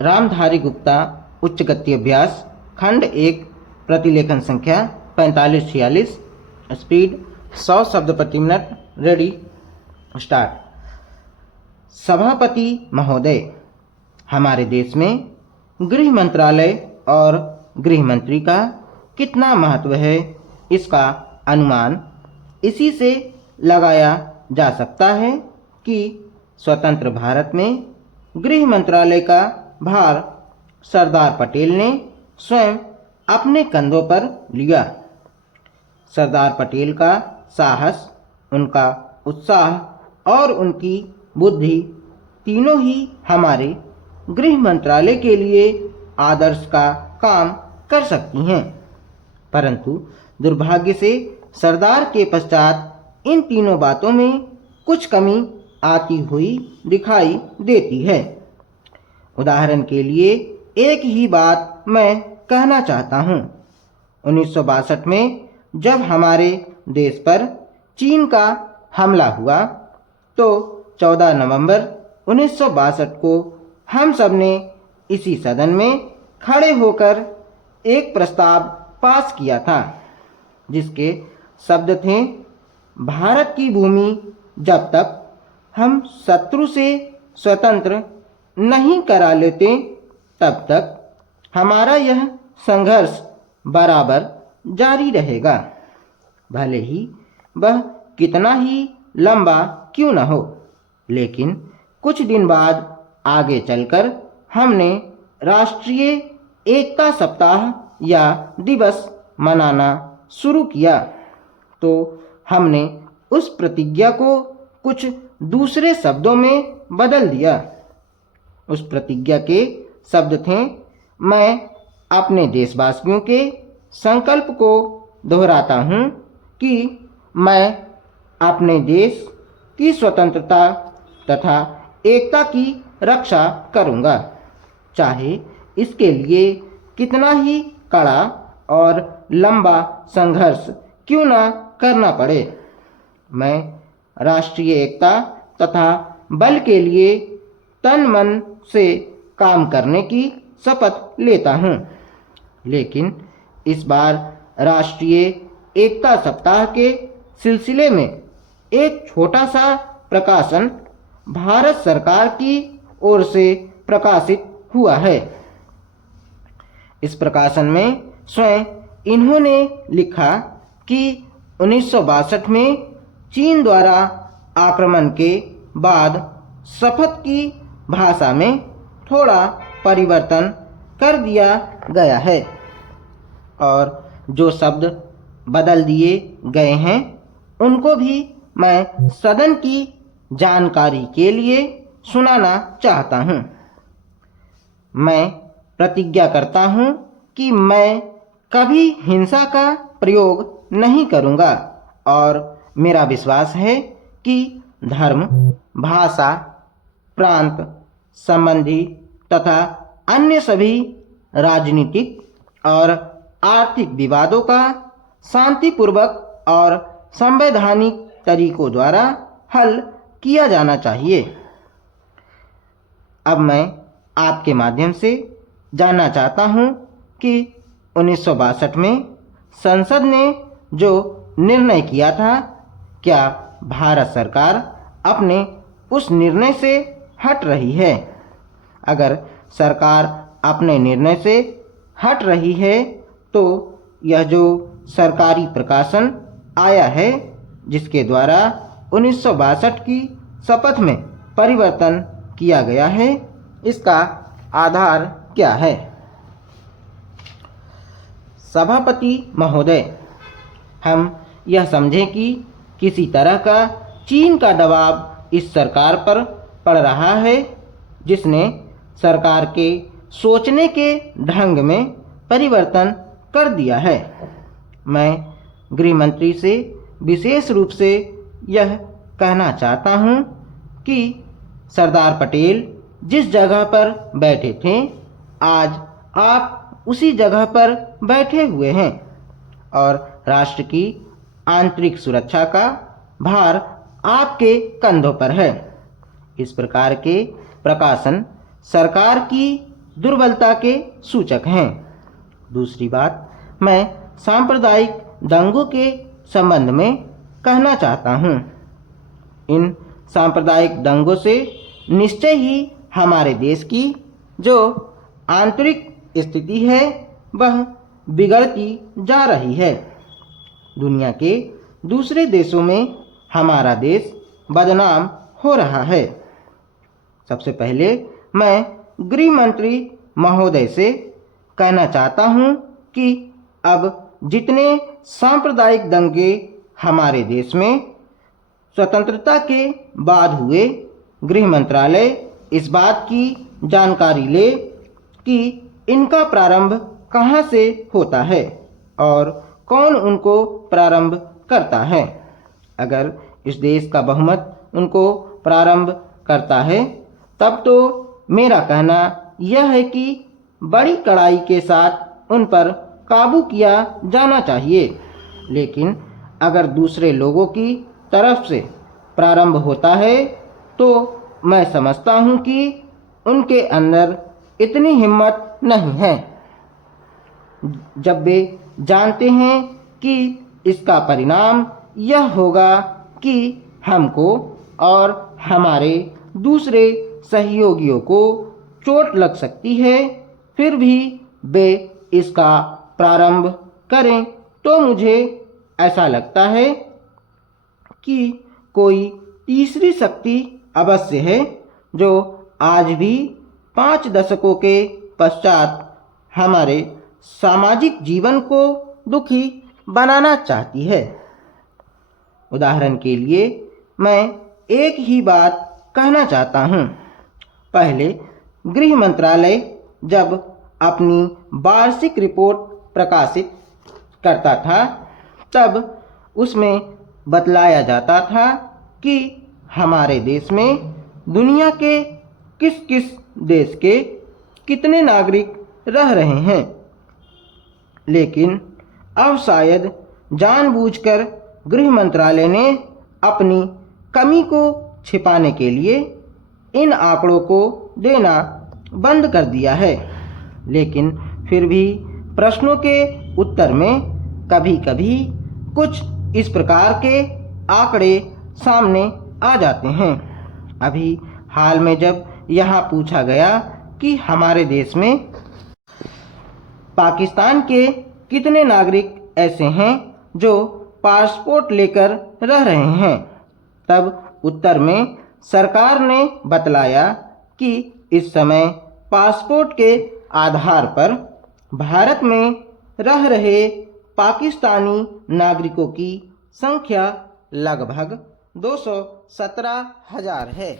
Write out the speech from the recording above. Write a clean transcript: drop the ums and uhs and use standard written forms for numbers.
रामधारी गुप्ता उच्च गति अभ्यास खंड 1 प्रतिलेखन संख्या 4546 स्पीड 100 शब्द प्रति मिनट। Ready start. सभापति महोदय, हमारे देश में गृह मंत्रालय और गृह मंत्री का कितना महत्व है, इसका अनुमान इसी से लगाया जा सकता है कि स्वतंत्र भारत में गृह मंत्रालय का भार सरदार पटेल ने स्वयं अपने कंधों पर लिया। सरदार पटेल का साहस, उनका उत्साह और उनकी बुद्धि तीनों ही हमारे गृह मंत्रालय के लिए आदर्श का काम कर सकती हैं, परंतु दुर्भाग्य से सरदार के पश्चात इन तीनों बातों में कुछ कमी आती हुई दिखाई देती है। उदाहरण के लिए एक ही बात मैं कहना चाहता हूँ। 1962 में जब हमारे देश पर चीन का हमला हुआ तो 14 नवंबर 1962 को हम सब ने इसी सदन में खड़े होकर एक प्रस्ताव पास किया था, जिसके शब्द थे, भारत की भूमि जब तक हम शत्रु से स्वतंत्र नहीं करा लेते तब तक हमारा यह संघर्ष बराबर जारी रहेगा, भले ही वह कितना ही लंबा क्यों न हो। लेकिन कुछ दिन बाद आगे चलकर हमने राष्ट्रीय एकता सप्ताह या दिवस मनाना शुरू किया, तो हमने उस प्रतिज्ञा को कुछ दूसरे शब्दों में बदल दिया। उस प्रतिज्ञा के शब्द थे, मैं अपने देशवासियों के संकल्प को दोहराता हूँ कि मैं अपने देश की स्वतंत्रता तथा एकता की रक्षा करूँगा, चाहे इसके लिए कितना ही कड़ा और लंबा संघर्ष क्यों न करना पड़े। मैं राष्ट्रीय एकता तथा बल के लिए तन मन से काम करने की शपथ लेता हूँ। लेकिन इस बार राष्ट्रीय एकता सप्ताह के सिलसिले में एक छोटा सा प्रकाशन भारत सरकार की ओर से प्रकाशित हुआ है। इस प्रकाशन में स्वयं इन्होंने लिखा कि 1962 में चीन द्वारा आक्रमण के बाद शपथ की भाषा में थोड़ा परिवर्तन कर दिया गया है और जो शब्द बदल दिए गए हैं उनको भी मैं सदन की जानकारी के लिए सुनाना चाहता हूँ। मैं प्रतिज्ञा करता हूँ कि मैं कभी हिंसा का प्रयोग नहीं करूँगा और मेरा विश्वास है कि धर्म, भाषा, प्रांत संबंधी तथा अन्य सभी राजनीतिक और आर्थिक विवादों का शांतिपूर्वक और संवैधानिक तरीकों द्वारा हल किया जाना चाहिए। अब मैं आपके माध्यम से जानना चाहता हूं कि 1962 में संसद ने जो निर्णय किया था, क्या भारत सरकार अपने उस निर्णय से हट रही है? अगर सरकार अपने निर्णय से हट रही है तो यह जो सरकारी प्रकाशन आया है, जिसके द्वारा 1962 की शपथ में परिवर्तन किया गया है, इसका आधार क्या है? सभापति महोदय, हम यह समझें कि किसी तरह का चीन का दबाव इस सरकार पर पड़ रहा है, जिसने सरकार के सोचने के ढंग में परिवर्तन कर दिया है। मैं गृह मंत्री से विशेष रूप से यह कहना चाहता हूँ कि सरदार पटेल जिस जगह पर बैठे थे, आज आप उसी जगह पर बैठे हुए हैं और राष्ट्र की आंतरिक सुरक्षा का भार आपके कंधों पर है। इस प्रकार के प्रकाशन सरकार की दुर्बलता के सूचक हैं। दूसरी बात, मैं सांप्रदायिक दंगों के संबंध में कहना चाहता हूँ। इन सांप्रदायिक दंगों से निश्चय ही हमारे देश की जो आंतरिक स्थिति है वह बिगड़ती जा रही है। दुनिया के दूसरे देशों में हमारा देश बदनाम हो रहा है। सबसे पहले मैं गृह मंत्री महोदय से कहना चाहता हूं कि अब जितने सांप्रदायिक दंगे हमारे देश में स्वतंत्रता के बाद हुए, गृह मंत्रालय इस बात की जानकारी ले कि इनका प्रारंभ कहां से होता है और कौन उनको प्रारंभ करता है। अगर इस देश का बहुमत उनको प्रारंभ करता है तब तो मेरा कहना यह है कि बड़ी कड़ाई के साथ उन पर काबू किया जाना चाहिए। लेकिन अगर दूसरे लोगों की तरफ से प्रारंभ होता है तो मैं समझता हूं कि उनके अंदर इतनी हिम्मत नहीं है। जब वे जानते हैं कि इसका परिणाम यह होगा कि हमको और हमारे दूसरे सहयोगियों को चोट लग सकती है, फिर भी वे इसका प्रारंभ करें, तो मुझे ऐसा लगता है कि कोई तीसरी शक्ति अवश्य है जो आज भी 5 दशकों के पश्चात हमारे सामाजिक जीवन को दुखी बनाना चाहती है। उदाहरण के लिए मैं एक ही बात कहना चाहता हूँ। पहले गृह मंत्रालय जब अपनी वार्षिक रिपोर्ट प्रकाशित करता था तब उसमें बतलाया जाता था कि हमारे देश में दुनिया के किस किस देश के कितने नागरिक रह रहे हैं। लेकिन अब शायद जानबूझकर गृह मंत्रालय ने अपनी कमी को छिपाने के लिए इन आंकड़ों को देना बंद कर दिया है। लेकिन फिर भी प्रश्नों के उत्तर में कभी कभी कुछ इस प्रकार के आंकड़े सामने आ जाते हैं। अभी हाल में जब यहाँ पूछा गया कि हमारे देश में पाकिस्तान के कितने नागरिक ऐसे हैं जो पासपोर्ट लेकर रह रहे हैं, तब उत्तर में सरकार ने बतलाया कि इस समय पासपोर्ट के आधार पर भारत में रह रहे पाकिस्तानी नागरिकों की संख्या लगभग 217,000 है।